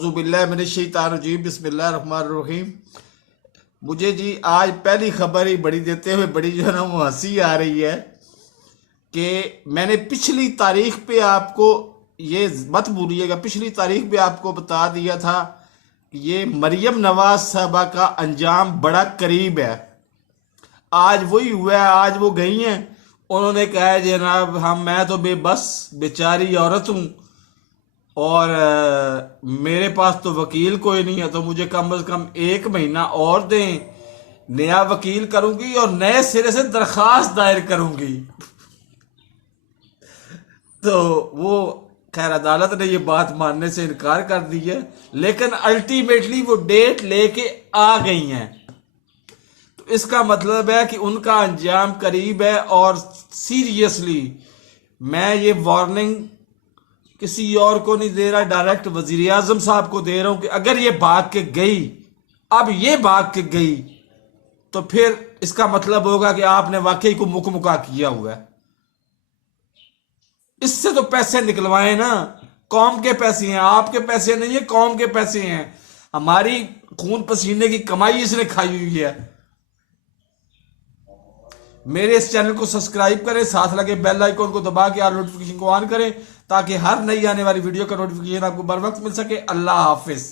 औज़ुबिल्लाहि मिनश्शैतानिर्रजीम बिस्मिल्लाहिर्रहमानिर्रहीम। मुझे जी आज पहली खबर ही बड़ी देते हुए बड़ी जो है ना वो हंसी आ रही है कि मैंने पिछली तारीख पे आपको, ये मत भूलिएगा, पिछली तारीख पे आपको बता दिया था कि ये मरियम नवाज साहबा का अंजाम बड़ा करीब है। आज वही हुआ है, आज वो गई हैं, उन्होंने कहा है जनाब मैं तो बेबस बेचारी औरत हूँ और मेरे पास तो वकील कोई नहीं है, तो मुझे कम से कम 1 महीना और दें, नया वकील करूंगी और नए सिरे से दरखास्त दायर करूंगी। तो वो खैर अदालत ने ये बात मानने से इनकार कर दी है, लेकिन अल्टीमेटली वो डेट लेके आ गई हैं। तो इसका मतलब है कि उनका अंजाम करीब है। और सीरियसली मैं ये वार्निंग किसी और को नहीं दे रहा, डायरेक्ट वजीर आजम साहब को दे रहा हूं कि अगर ये भाग के गई, अब ये भाग के गई, तो फिर इसका मतलब होगा कि आपने वाकई को मुकमुका किया हुआ है। इससे तो पैसे निकलवाए ना, कौम के पैसे हैं, आपके पैसे नहीं है, कौम के पैसे हैं। हमारी खून पसीने की कमाई इसने खाई हुई है। मेरे इस चैनल को सब्सक्राइब करें, साथ लगे बेल आइकन को दबा के नोटिफिकेशन को ऑन करें ताकि हर नई आने वाली वीडियो का नोटिफिकेशन आपको बर वक्त मिल सके। अल्लाह हाफिज।